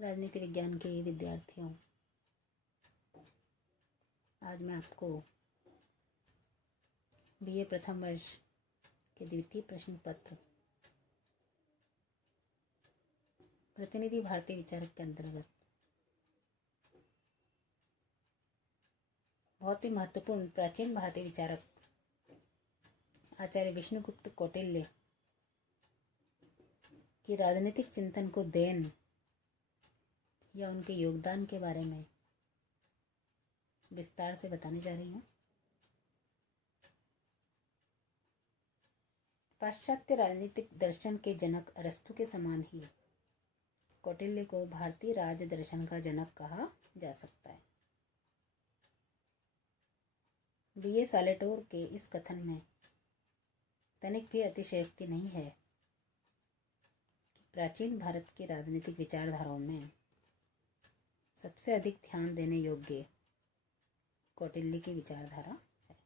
राजनीति विज्ञान के विद्यार्थियों, आज मैं आपको बीए प्रथम वर्ष के द्वितीय प्रश्न पत्र प्रतिनिधि भारतीय विचारक के अंतर्गत बहुत ही महत्वपूर्ण प्राचीन भारतीय विचारक आचार्य विष्णुगुप्त कौटिल्य की राजनीतिक चिंतन को देन या उनके योगदान के बारे में विस्तार से बताने जा रही हूँ। पाश्चात्य राजनीतिक दर्शन के जनक अरस्तु के समान ही कौटिल्य को भारतीय राज दर्शन का जनक कहा जा सकता है। बीए सालेटोर के इस कथन में तनिक भी अतिशयोक्ति नहीं है कि प्राचीन भारत की राजनीतिक विचारधाराओं में सबसे अधिक ध्यान देने योग्य कौटिल्य की विचारधारा है।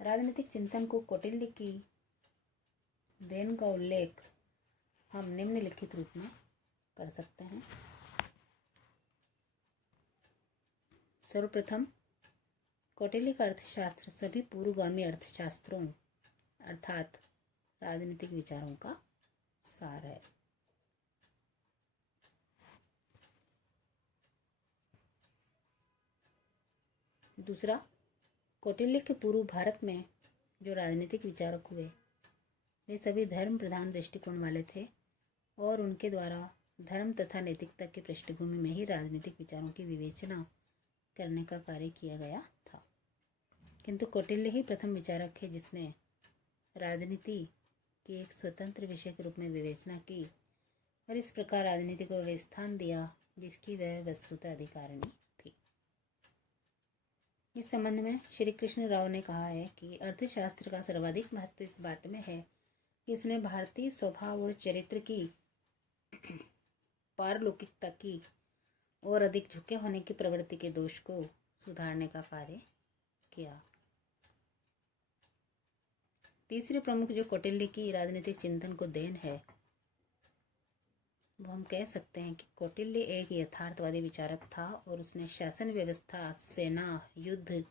राजनीतिक चिंतन को कौटिल्य की देन का उल्लेख हम निम्नलिखित रूप में कर सकते हैं। सर्वप्रथम, कौटिल्य का अर्थशास्त्र सभी पूर्वगामी अर्थशास्त्रों अर्थात राजनीतिक विचारों का सार है। दूसरा, कौटिल्य के पूर्व भारत में जो राजनीतिक विचारक हुए वे सभी धर्म प्रधान दृष्टिकोण वाले थे और उनके द्वारा धर्म तथा नैतिकता की पृष्ठभूमि में ही राजनीतिक विचारों की विवेचना करने का कार्य किया गया था। किंतु कौटिल्य ही प्रथम विचारक है जिसने राजनीति की एक स्वतंत्र विषय के रूप में विवेचना की और इस प्रकार राजनीति को वह स्थान दिया जिसकी वह वस्तुतः अधिकारिणी थी। इस संबंध में श्री कृष्ण राव ने कहा है कि अर्थशास्त्र का सर्वाधिक महत्व इस बात में है कि इसने भारतीय स्वभाव और चरित्र की पारलौकिकता की और अधिक झुके होने की प्रवृत्ति के दोष को सुधारने का कार्य किया। तीसरी प्रमुख जो कौटिल्य की राजनीतिक चिंतन को देन है वो हम कह सकते हैं कि कौटिल्य एक यथार्थवादी विचारक था और उसने शासन व्यवस्था, सेना, युद्ध,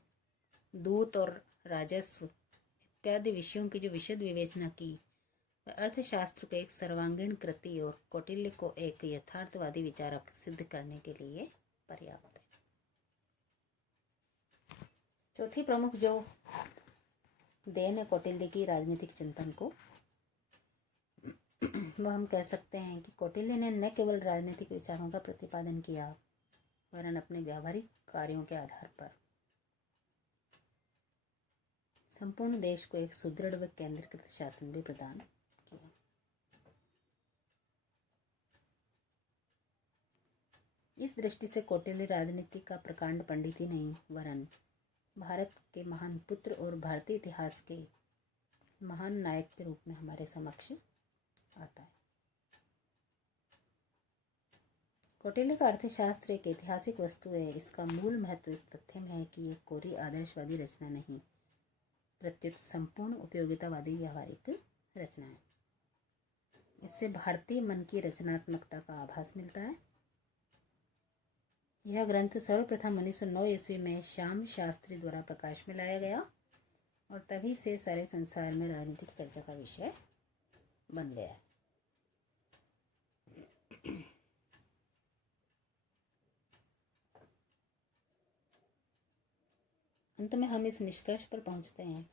दूत और राजस्व इत्यादि विषयों की जो विशद विवेचना की वह अर्थशास्त्र को एक सर्वांगीण कृति और कौटिल्य को एक यथार्थवादी विचारक सिद्ध करने के लिए पर्याप्त है। चौथी प्रमुख जो देन है कौटिल्य की राजनीतिक चिंतन को वह हम कह सकते हैं कि कौटिल्य ने न केवल राजनीतिक विचारों का प्रतिपादन किया वरन अपने व्यावहारिक कार्यों के आधार पर संपूर्ण देश को एक सुदृढ़ व केंद्रीकृत शासन भी प्रदान किया। इस दृष्टि से कौटिल्य राजनीति का प्रकांड पंडित ही नहीं वरन भारत के महान पुत्र और भारतीय इतिहास के महान नायक के रूप में हमारे समक्ष आता है। कौटिल्य का अर्थशास्त्र एक ऐतिहासिक वस्तु है। इसका मूल महत्व इस तथ्य में है कि यह कोरी आदर्शवादी रचना नहीं प्रत्युत संपूर्ण उपयोगितावादी व्यावहारिक रचना है। इससे भारतीय मन की रचनात्मकता का आभास मिलता है। यह ग्रंथ सर्वप्रथम 1909 ईस्वी में श्याम शास्त्री द्वारा प्रकाश में लाया गया और तभी से सारे संसार में राजनीतिक चर्चा का विषय बन गया है। अंत में हम इस निष्कर्ष पर पहुंचते हैं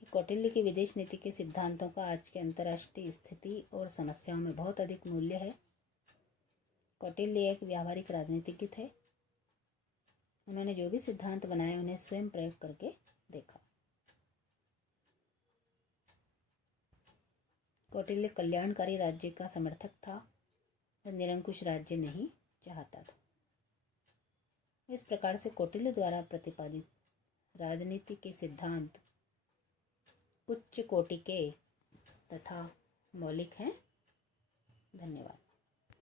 कि कौटिल्य की विदेश नीति के सिद्धांतों का आज के अंतर्राष्ट्रीय स्थिति और समस्याओं में बहुत अधिक मूल्य है। कौटिल्य एक व्यावहारिक राजनीतिज्ञ थे। उन्होंने जो भी सिद्धांत बनाए उन्हें स्वयं प्रयोग करके देखा। कौटिल्य कल्याणकारी राज्य का समर्थक था और निरंकुश राज्य नहीं चाहता था। इस प्रकार से कौटिल्य द्वारा प्रतिपादित राजनीति के सिद्धांत उच्च कोटि के तथा मौलिक हैं। धन्यवाद।